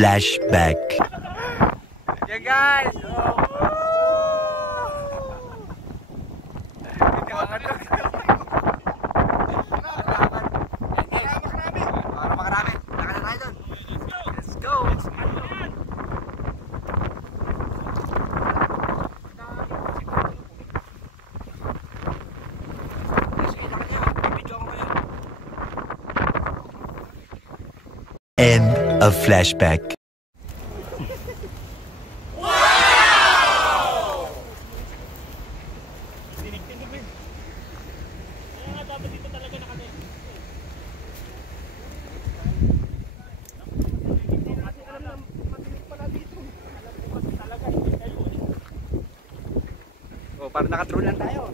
flashback. Yeah guys! End of flashback. Oh, parang nakatrol lang tayo.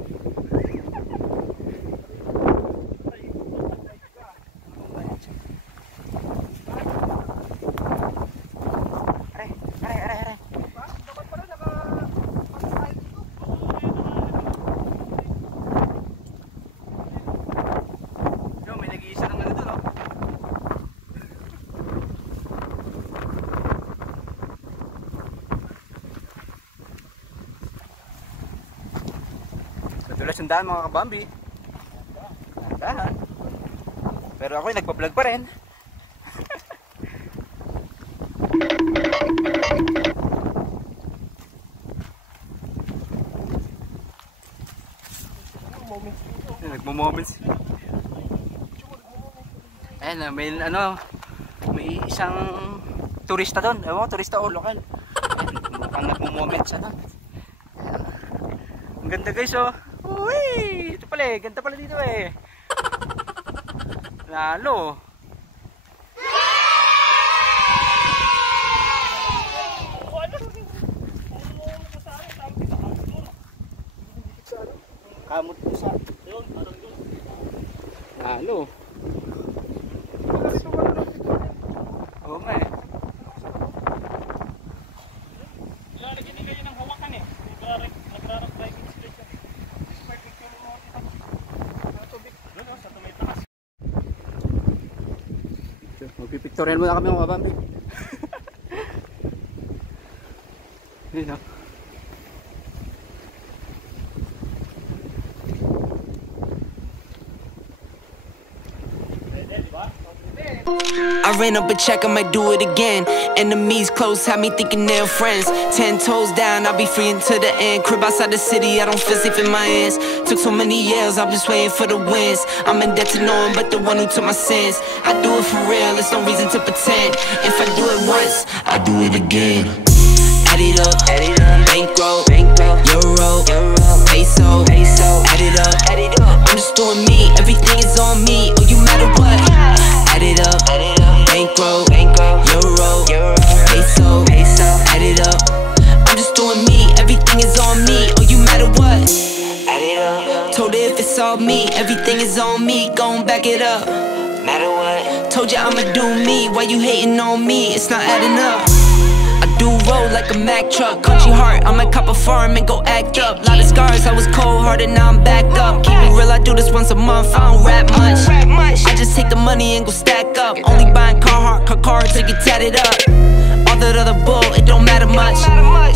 Madulas yung daan mga kabambi. Dahan. Pero ako'y nagpa-vlog pa rin. Nagmo-moments. Ayan, may isang turista doon. Ewan ko, turista o lokal. Mukhang nagmo-moments ano. Ang ganda guys oh. Uy! Ito pala eh. Ganda pala dito eh. Lalo. Kamot po sa. Lalo. Oo nga eh. Lalagyan nila yun ng hawakan eh. Nagrarap driving station. Magpipictorial muna kami mga kabambi. Yun o. I ran up a check, I might do it again. Enemies close, had me thinking they're friends. 10 toes down, I'll be free until the end. Crib outside the city, I don't feel safe in my hands. Took so many years, I'm just waiting for the wins. I'm in debt to no one but the one who took my sins. I do it for real, there's no reason to pretend. If I do it once, I do it again. Add it up, bankroll, euro, peso, add it up. I'm just doing me, everything is on me. Oh, you matter what? Add it up, bankroll, euro, peso, add it up. I'm just doing me, everything is on me. Oh, you matter what? Add it up. Told her if it's all me, everything is on me. Gon' back it up. Matter what? Told you I'ma do me. Why you hating on me? It's not adding up. I do roll like a Mack truck. Country heart, I might cop a farm and go act up. Lot of scars, I was cold hearted, now I'm backed up. Keep it real, I do this once a month, I don't rap much. I just take the money and go stack up. Only buying car till you tatted up. All that other bull, it don't matter much.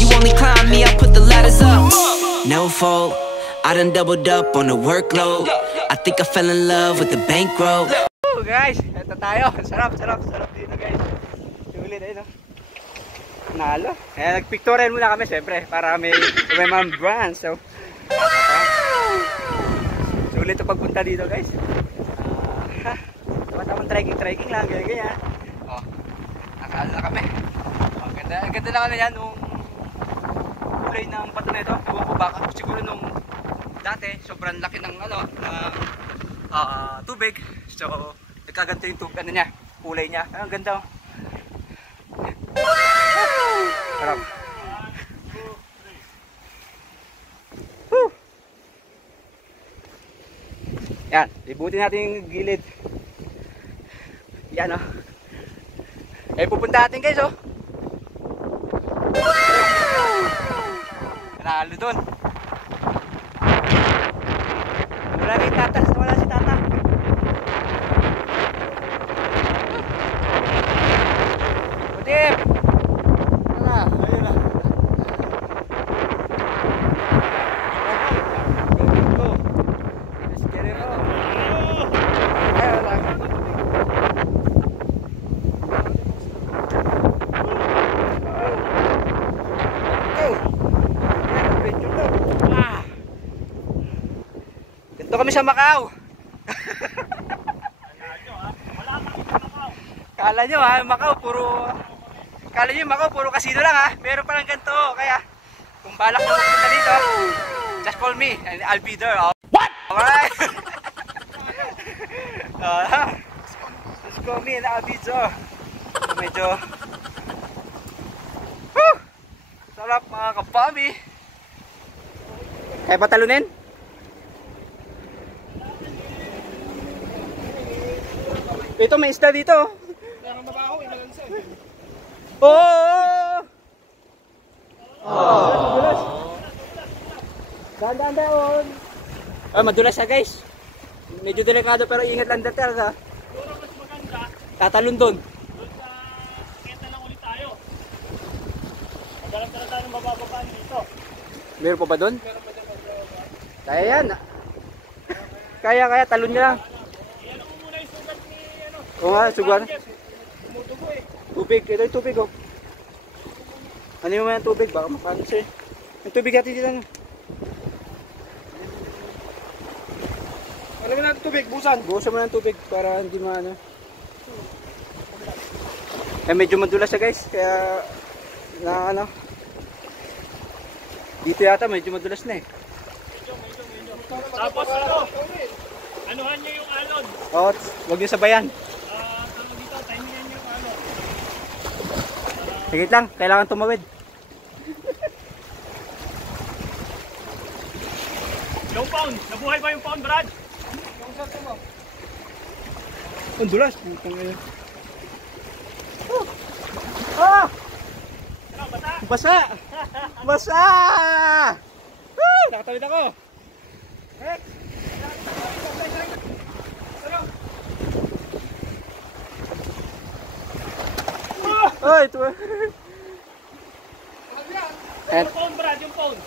You only climb me, I put the ladders up. No fault, I done doubled up on the workload. I think I fell in love with the bankroll. Oh guys, ito tayo. Sarap dito guys. Sulit eh no. Nalo. Kaya nagpictorial muna kami syempre para may remembrance. So, sulit ito pagpunta dito guys. Tamang trekking lang, ganyan. Oh, nakala na kami. Oh, ganda na kami yan nung kulay ng pato na ito. Ewan ko baka siguro nung dati sobrang laki ng tubig. So, nagkaganto yung tubig, niya, kulay niya. Ang ganda. Sarap. Yan, ibutin natin yung gilid. Yan o. Eh, pupunta natin guys oh. Panalo dun. Wala rin tatas, wala si tata. Buti Chip! Tara! Ayun na. Go! Let's get it on! Ayun lang. Okay! Adventure to! Ganito kami sa Macau! Kala nyo ha, Macau puro casino lang ha. Meron palang ganito, kaya kung balak mo magpunta dito, just call me and I'll be there. Oh. What? Alright. Just call me and I'll be there. Medyo sarap mga kapami. Kaya patalunin? Ito may isda dito. Meron mabaho, imalansa eh. Oh! Madulas. Dahan-dahan. Madulas siya guys. Medyo delikado pero ingat lang dati talaga. Siguro mas maganda, Tatalon doon. doon sa keta lang ulit tayo. Madalang talaga ng mabababaan dito. Meron pa ba doon? Kaya yan. Kaya talon niya lang. Iyan ako muna yung sugat ni ano. Oo nga, sugat. Tumutugo eh. Tubig. Ito yung tubig oh. Ano yung mga tubig? Baka mapano siya. Yung tubig natin dito lang. Malagyan natin tubig, busan. Buhusan mo ng tubig para hindi maano. Medyo madulas siya guys. Kaya na ano. Dito yata medyo madulas na eh. Tapos ano? Anuhan nyo yung alon. Oo, wag niyo sabayan. Tama dito, timingan nyo yung alon. Sige lang, kailangan tumawid. Yung pound, nabuhay ba yung pound, Brad? Ang dulas, putang ina. Ah! Ano, bata? Basa! Basa! Nakatawid ako. Ay, ito. Yung pound, Brad, yung pound.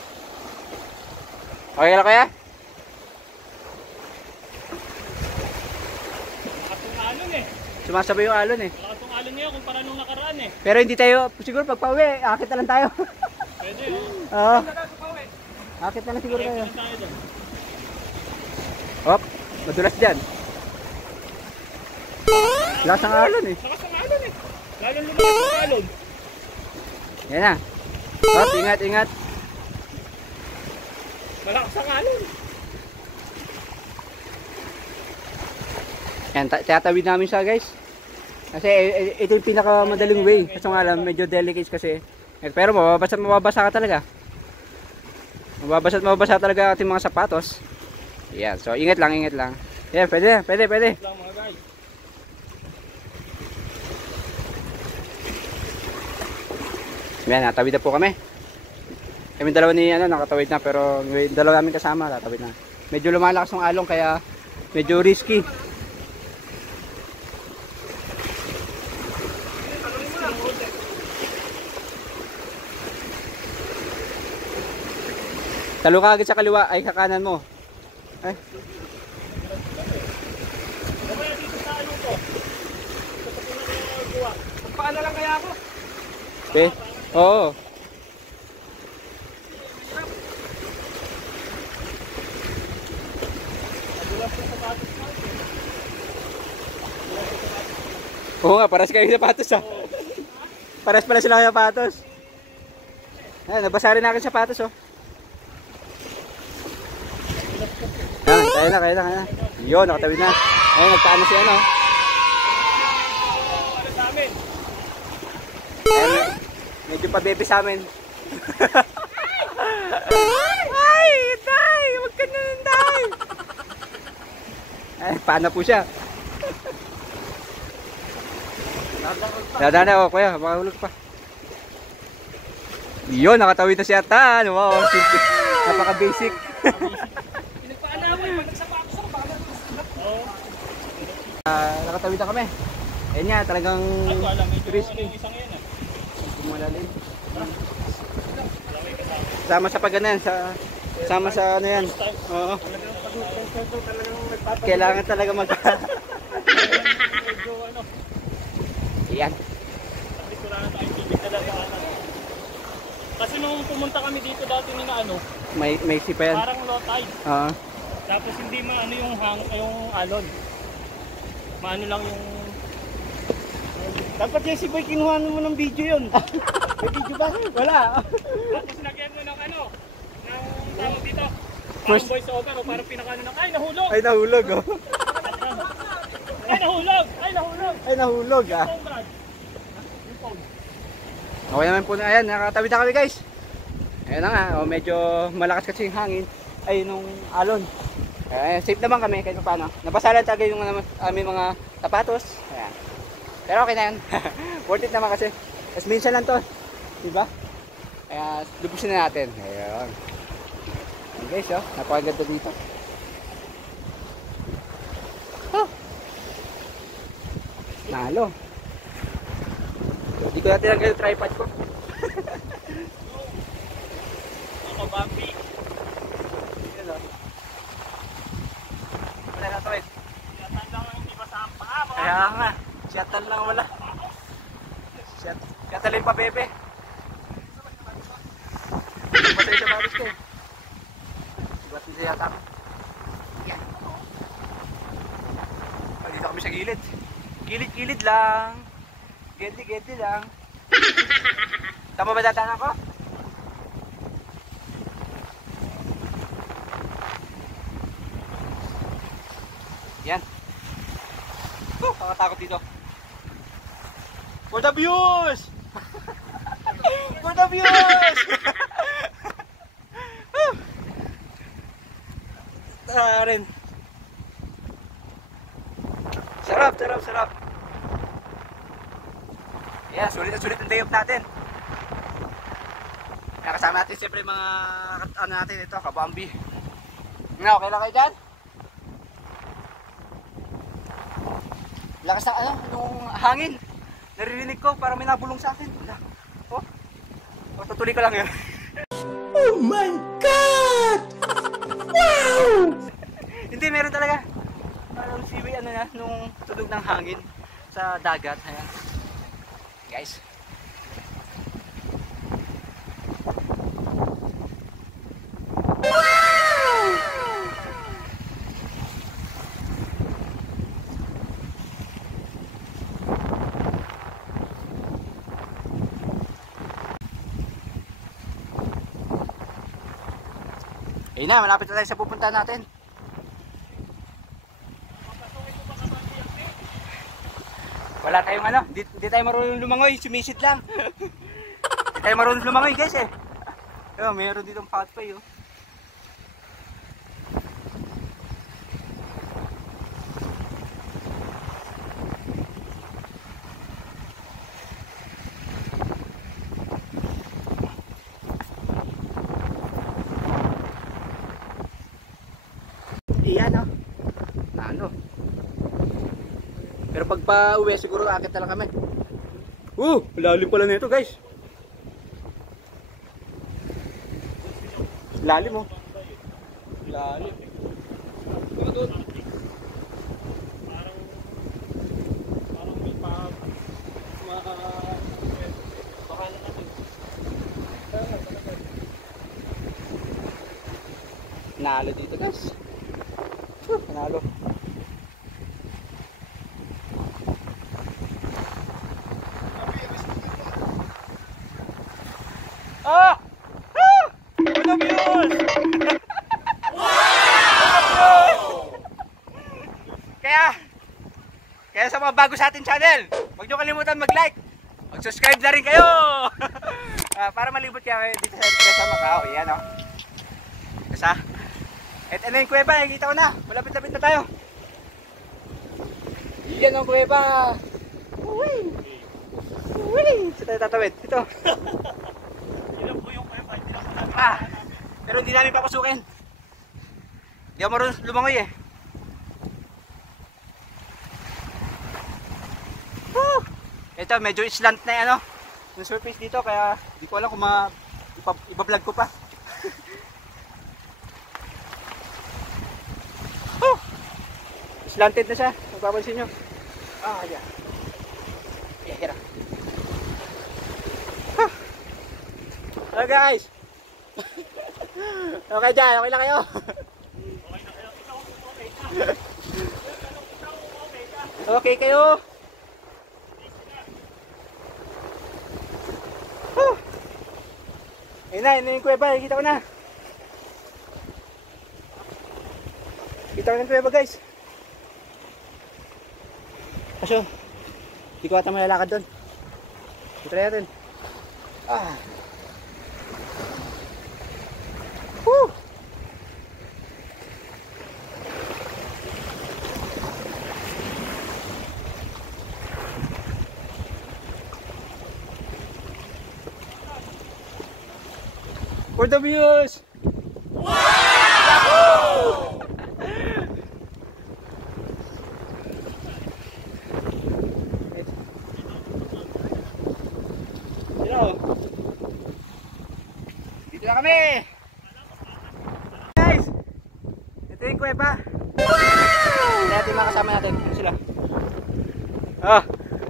Okay lang kaya? Nakatong alon eh. Sumasabay yung alon eh. Nakatong alon ngayon kumpara nung nakaraan eh. Pero hindi tayo, siguro pag pauwi, akit na lang tayo. Pwede oh. Oo. Akit na lang siguro tayo. Pwede tayo doon. Hop, madulas dyan. Lakas ang alon eh. Lakas ang alon eh. Lalo lumakas ang alon. Yan na. Hop, ingat, ingat. Malakas ang alon. Yan, tatawid namin siya guys. Kasi ito yung pinakamadaling way. Kasi nga lang, medyo delicate kasi. Pero mababasa ka talaga. Mababasa talaga ating mga sapatos. Yan, so ingat lang, ingat lang. Yan, pwede. Lang mga guys. Yan, natawid na po kami. Kami dalawa ni nakatawid na pero may dalawa namin kasama, tatawid na. Medyo lumalakas ng alon kaya medyo risky. Talo ka agad sa kaliwa, ay sa kanan mo. Ay. Kaya dito sa ano ko. Sa pinakakuha. Paano lang kaya ako? Okay. Oo. Oo nga, paras kayo sapatos ah. Paras pala sila ng sapatos. Ayan, nabasa rin akin sapatos oh. Ayan, kaya na. Yun, nakatawid na. Ayan, nagpaano siya ano. Ano sa amin? Ayan, medyo pabebe sa amin. Ay, Day! Huwag ka na nun, Day! Ay, paano po siya? Dadana, oh, kuya, makahulog pa. Yun, nakatawid na siya Tan. Wow, simple. Napaka-basic. Pinagpaala ako yung nagsapatos ako. Baka Nakatawid na kami. Ayan nga, talagang Ay, wala. Medyo risky. ano yung isang yan ah. malalim. Sama sa pagganan, sama sa ano yan. Oo. Kailangan talaga mag... Ayan. Kasi nung pumunta kami dito dati ni na ano, May sipa yan. parang low tide. Oo. Tapos hindi maano yung alon. Maano lang yung... Dapat yung si Boy, kinuha mo ng video yun. May video ba? Wala. Tapos lagyan mo ng ano, ng tawag dito. Parang First- voice over o parang pinakano ng, ay nahulog! Ay, nahulog oh. Ay nahulog! Ay nahulog! Ay, nahulog ah. Phone, Brad. Yung phone. Okay naman po na, ayan, nakatawid na kami guys. Ayan na nga, oh, medyo malakas kasi yung hangin. Ay, nung alon. Ayan, safe naman kami kahit paano. Nabasalan talaga yung aming mga sapatos. Ayan. Pero okay na yan. Worth it naman kasi. Mas minsan lang to. Diba? Kaya lubusin na natin. Ayan. Ayan guys, oh, napakaganda dito. Oh. Nalo. Hindi ko natin lang yung tripod ko. Ako, Bambi. Yun, oh. Wala na to eh. Yatan lang ang hindi masampa. Kaya nga. Shuttle lang wala. Shuttle yung pabebe. Patay sa baris ko eh. Ba't hindi yata? Yan. Dito kami sa gilid. Gilid-gilid lang. Gilid-gilid lang. Tama ba datanan ko? Yan. Pakatakot dito. For the views! For the views! Tara rin. Sarap, sarap, sarap. Yan, sulit na sulit ang day off natin. Kasama natin siyempre mga ano natin ito, kabambi. Nga, okay lang kayo dyan? Lakas na ano, yung hangin. Naririnig ko, parang may nabulong sa akin. Oh, tutuloy ko lang yun. Oh my God! Wow! Hindi, meron talaga. Parang siwi ano na, nung tunog ng hangin sa dagat. Ayan. Guys. Ayun na, malapit na tayo sa pupuntahan natin. Wala tayong ano, di tayo marunong lumangoy, sumisid lang. Di tayo marunong lumangoy guys eh. Oh, mayroon ditong pathway oh. Iyan oh. Nano. Pero pag pa-uwi siguro akit na lang kami. Lalim pala nito guys. Lalim oh. Lalim. Doon. Parang may baka na natin. Nalo dito guys. Nalo. Ah! Ano views? Wow! Kaya sa mga bago sa ating channel, huwag niyo kalimutan mag-like, mag-subscribe na rin kayo. Para malibot kayo dito sa Macau. Yan oh. Kasi at ano yung kuweba, nakikita ko na. Malapit-lapit na tayo. Yan ang kuweba. Uy! Uy! Saan tayo tatawid? Ito. Ilan po yung kuya, hindi lang natin. Pero hindi namin papasukin. Hindi ako marunong lumangoy eh. Ito, medyo islant na ano. yung surface dito, kaya di ko alam kung iba-vlog ko pa. Slanted na siya, magpapansin nyo. Ayan. Hira. Hello guys. Okay dyan, okay lang kayo. Okay kayo. Ayun na yung kuweba, kita ko na. Kita ko na yung kuweba guys. Kaso, hindi ko ata malalakad doon. Try natin. Woo! For the views! Dito na kami! Guys! Ito yung kuweba. Ito natin mga kasama natin. Ano sila?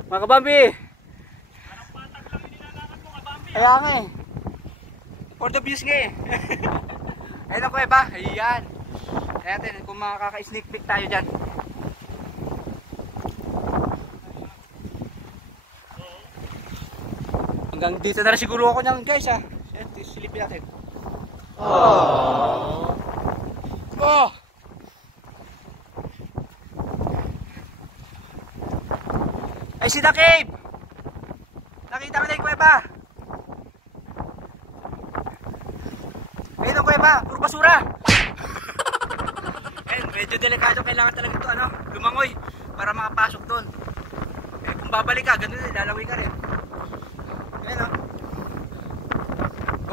Mga kabambi! Kaya nga eh. For the views nga eh. Ayun ang kuweba. Ayan. Kaya natin kung makaka-sneak peek tayo dyan. Hanggang dito na rin siguro ako nyan guys ha. Silipin natin. Oh! I see the cave! Nakita ko na yung kuweba! Ayun ang kuweba! Puro basura! Ayun, medyo delikado. Kailangan talaga ito lumangoy para makapasok doon. Eh, kung babalik ka, ganun din, lalawi ka rin. Ayun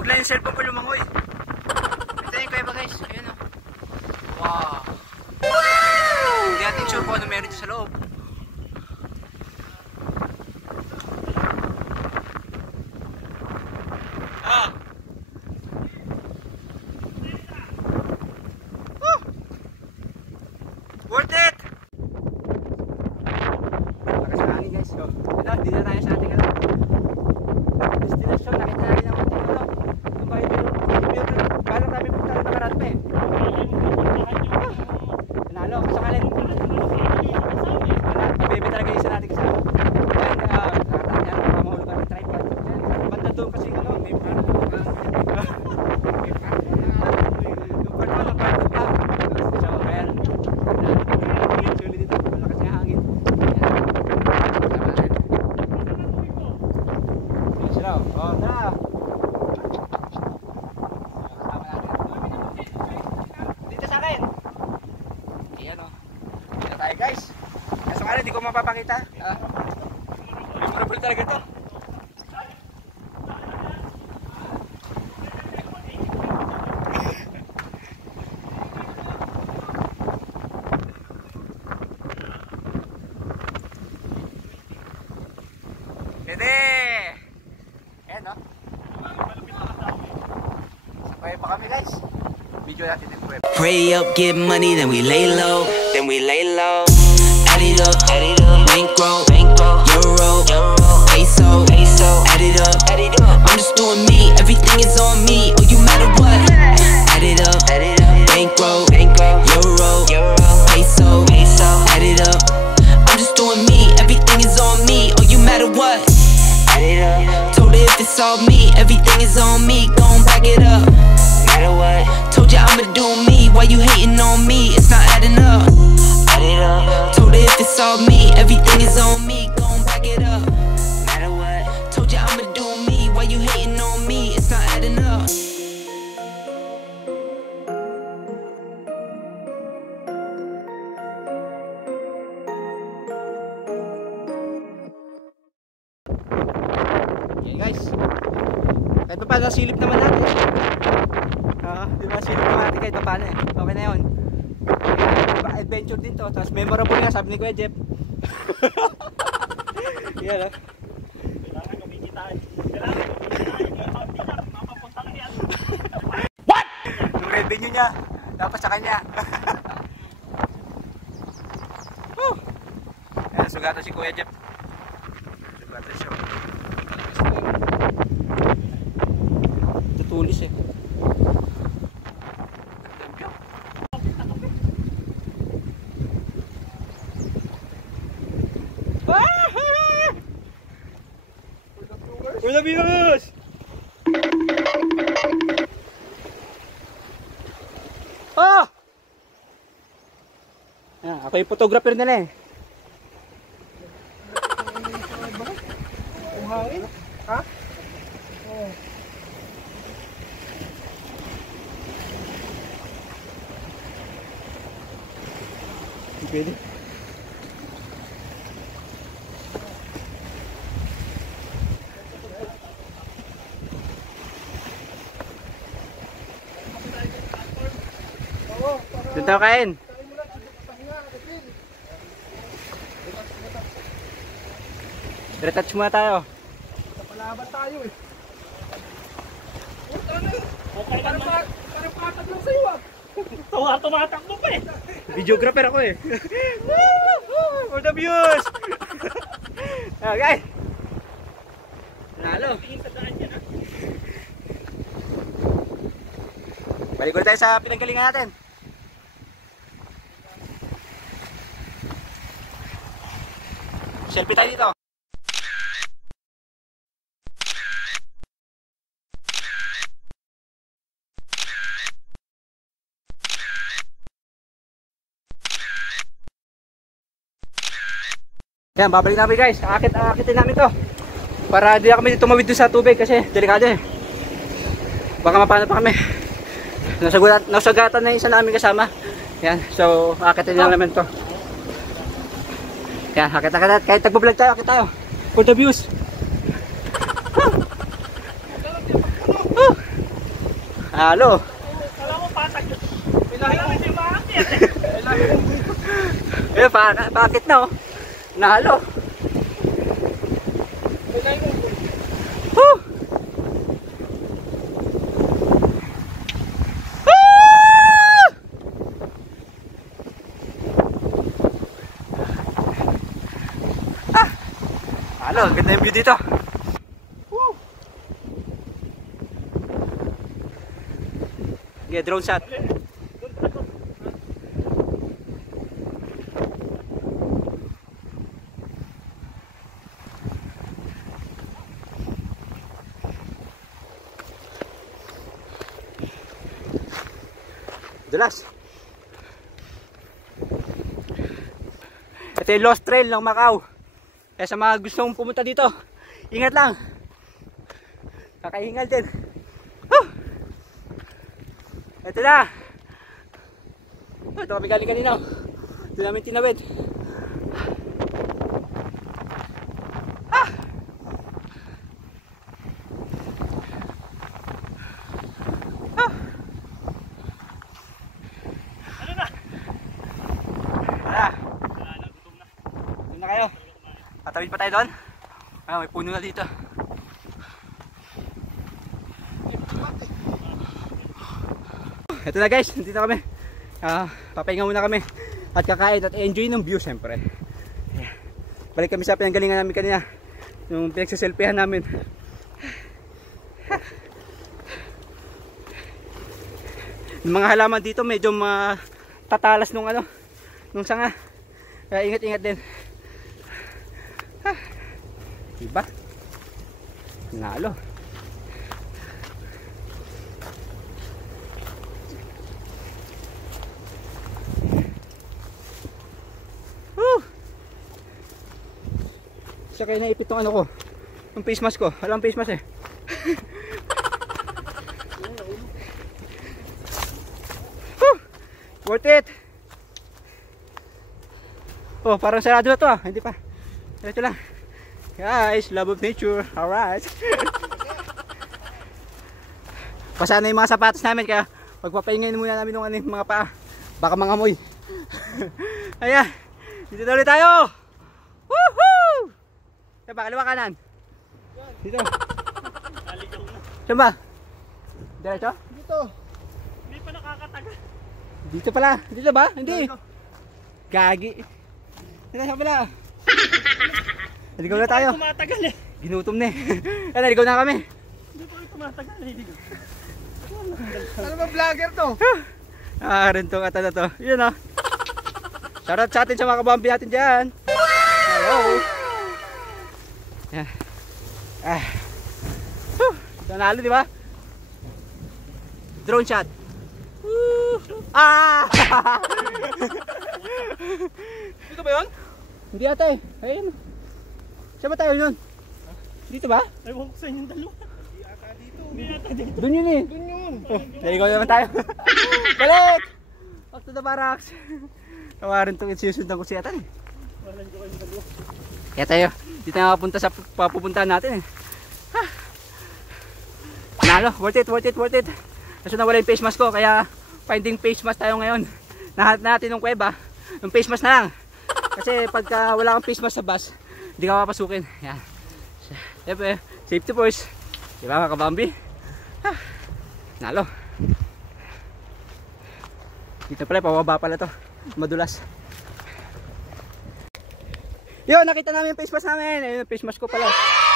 huwag lang yung cellphone ko lumangoy. Ito yung kuweba guys. Ayun wow! Hindi natin sure kung ano meron dyan sa loob. Worth it! Lakas na hangin guys. So, ito, di na tayo sa ating destination. Nakita natin ang ating yung bahay balang namin punta ng nakaraan pa eh. Nanalo, kasakalin. Mabebe talaga yung isa natin kasama. Ayan, nakatahan niya ang mahulugan ng tripod. Banda doon kasi may parang yung part 1 ng part 2 pa. So, ayan. Sulit dito, malakas nga hangin. Ayan sila, tara! Kasama natin. Dito sa akin! Ayan dito tayo guys. Kaso nga hindi ko mapapakita. Memorable talaga ito. Pwede! Ayan Sabay pa kami guys. Video natin yung web. Pray up, get money, then we lay low. Add it up, bankroll, euro, peso, add it up. I'm just doing me, everything is on me. Oh, you matter what? Add it up, bankroll, euro, peso, add it up. I'm just doing me, everything is on me. Oh, you matter what? Add it up. Told her if it's all me, everything is on me. Gon' back it up. Matter what? Told ya I'ma do me. Why you hating on me? It's not adding up. Add it up. Told her if it's all me, everything is on me. Gon' back it up. Matter what? Told ya I'ma do me. Why you hating on me? It's not adding up. Okay guys, kahit pa paano silip naman natin. Di ba silip naman natin kahit pa paano eh. Okay na yun. Adventure din to, tapos memorable nga sabi ni Kuya Jeff. Yan Kailangan kumikitahan. venue niya. Dapat sa kanya. Ayan, sugatan si Kuya Jeff. Sugatan siya. Tutulis eh. Full of views! Ah! Yan, ako yung photographer nila eh. Umangin? Ha? Oo. Hindi pwede. Doon tayo kain. Retouch muna tayo. Palaban tayo eh. Parang patag lang sa'yo ah. Tumatakbo pa eh. Videographer ako eh. For the views! Okay. Nalo. Balik ulit tayo sa pinanggalingan natin. Selfie tayo dito. Yan, babalik namin guys. Aakitin namin to. Para di kami tumawid doon sa tubig kasi delikado eh. Baka mapano pa kami. Nasagatan na yung isa namin kasama. Yan, so aakitin na namin to. Yan, akit. Kahit tagpo-vlog tayo, akit tayo. For the views. Halo. Kala mo patag yun. Kailangan mo hindi maakit eh. Eh, paakit na oh. Nalo. Woo! Halo, ganda yung view dito. Woo! Okay, drone shot. Dulas. Ito yung Lost Trail ng Macau. Kaya sa mga gustong pumunta dito, ingat lang. Kakahingal din. Ito na. Ito kami galing kanina. Ito namin tinawid. Patawid pa tayo doon. May puno na dito. Ito na guys, dito kami. Papahinga muna kami at kakain at enjoy ng view syempre. Balik kami sa pinanggalingan namin kanina. Yung pinagsiselfihan namin. Yung mga halaman dito medyo tatalas nung nung sanga. Kaya ingat-ingat din. Diba? Nalo. Siya kayo naipit ng ko. Yung face mask ko. Walang face mask eh. Worth it. Oh, parang sarado na to ah. Hindi pa. Ito lang. Guys, love of nature. Alright. Pasana yung mga sapatos namin kaya magpapahingayin muna namin ng mga paa. Baka mangamoy. Ayan. Dito na ulit tayo. Woohoo! Saan ba? Kaliwa kanan? Dito. Saan ba? Diretso? Dito. Hindi pa nakakatakot. tumatagal. Dito pala. Dito ba? Hindi. Gagi. Dito sa pala. Naligaw na tayo. Tumatagal eh. Ginutom na eh. Naligaw na kami. Hindi ko tumatagal eh. Ano ba vlogger to? Rin tong ata na to. Yun o. Shoutout sa atin sa mga kabambi natin dyan. Hello. Yan. Nanalo di ba? Drone shot. Dito ba yun? Hindi ata eh. Ayun. Siya ba tayo yun? Dito ba? Ewan ko sa inyong dalawa. Hindi ata dito. Doon yun eh. Dun yun. Naligaw naman tayo. Balik! Back to the barracks. Tawarin itong isusundan ko si Atan eh. Walang ko kayong dalawa. Kaya tayo, dito na mapunta sa papupuntahan natin eh. Nalo, worth it. Kasi nawala yung face mask ko, kaya finding face mask tayo ngayon. Nahanap natin ng kuweba, yung face mask na lang. Kasi pagka wala kang face mask sa bus, hindi ka papasukin. Yan. Siyempre, safety first. Diba mga kabambi? Nalo. Dito pala, pababa pala to. Madulas. Yun, nakita namin yung face mask namin. Ayun, yung face mask ko pala.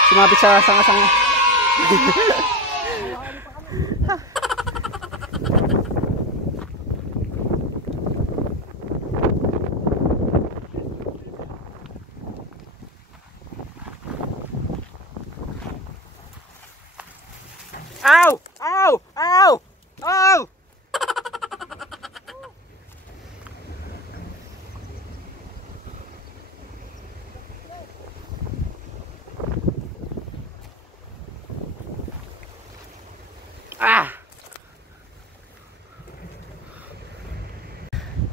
Sumabit sa sanga-sanga. Ow! Ow! Ow! Ow!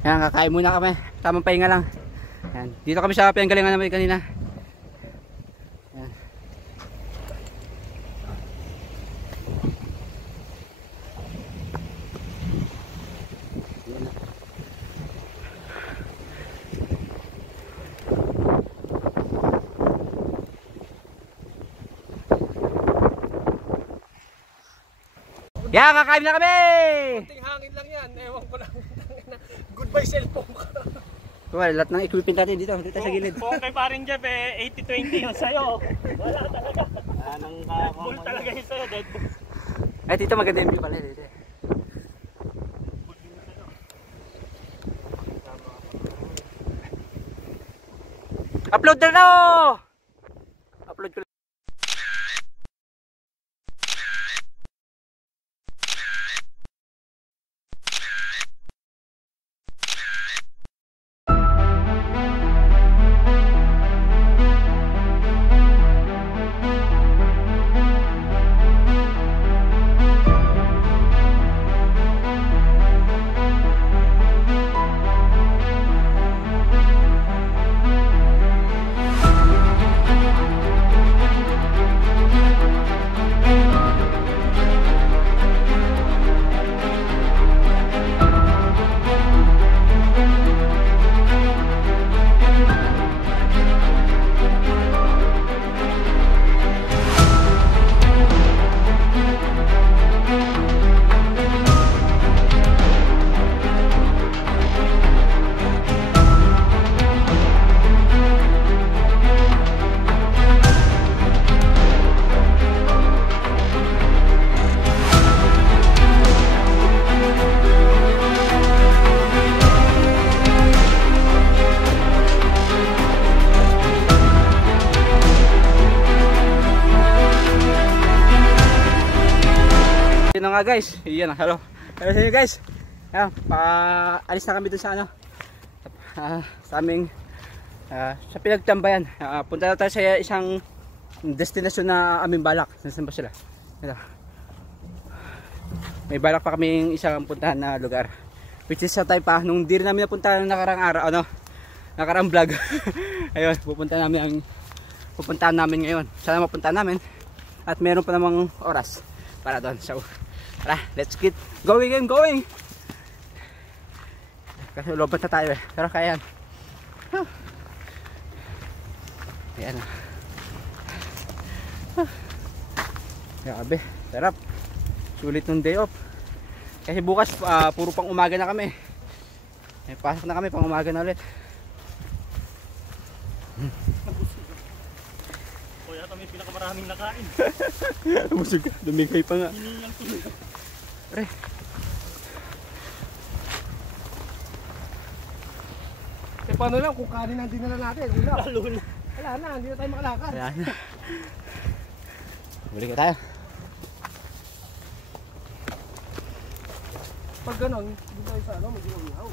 Yan, kakain muna kami. Tamang pahinga lang. Yan. Dito kami sa pinanggalingan namin kanina. Yan. Yan, kakain na kami! Kunting hangin lang yan. Ewan ko lang. Goodbye cellphone ka. Well, lahat ng equipment natin dito sa gilid. Kung kay paring Jeff eh, 80-20 yung sa'yo. Wala talaga. Dead bull talaga yung sa'yo, dead bull. Ay, dito maganda yung view pala dito. Upload na no! Upload ko. Yun na nga guys, iyan na, hello sa inyo guys. Ayan, alis na kami dun sa ano, sa aming sa pinagtambayan. Punta na tayo sa isang destinasyon na aming balak. Nasaan ba sila? Ito. May balak pa kaming isang puntahan na lugar, which is sa tayo pa nung di rin namin napunta ng nakarang araw, ano, nakarang vlog. Ayun, pupuntahan namin ngayon. Sana mapuntahan namin at meron pa namang oras para doon. So tara, let's get going and going. Kasi lobat na tayo eh. Pero kaya yan. Ayan na. Grabe, sarap. Sulit ng day off. Kasi bukas puro pang umaga na kami. May pasok na kami, pang umaga na ulit. Kuya kami pinakamaraming nakain. Busog ka, dumigay pa nga. Hinilang tuloy. Pre. Eh paano lang kung kanin ang dinala natin? Ulam. Lalo na. Wala na, hindi na tayo makalakad. Ayan. Balik na tayo. Pag ganon, hindi tayo sa ano, mag-ihaw.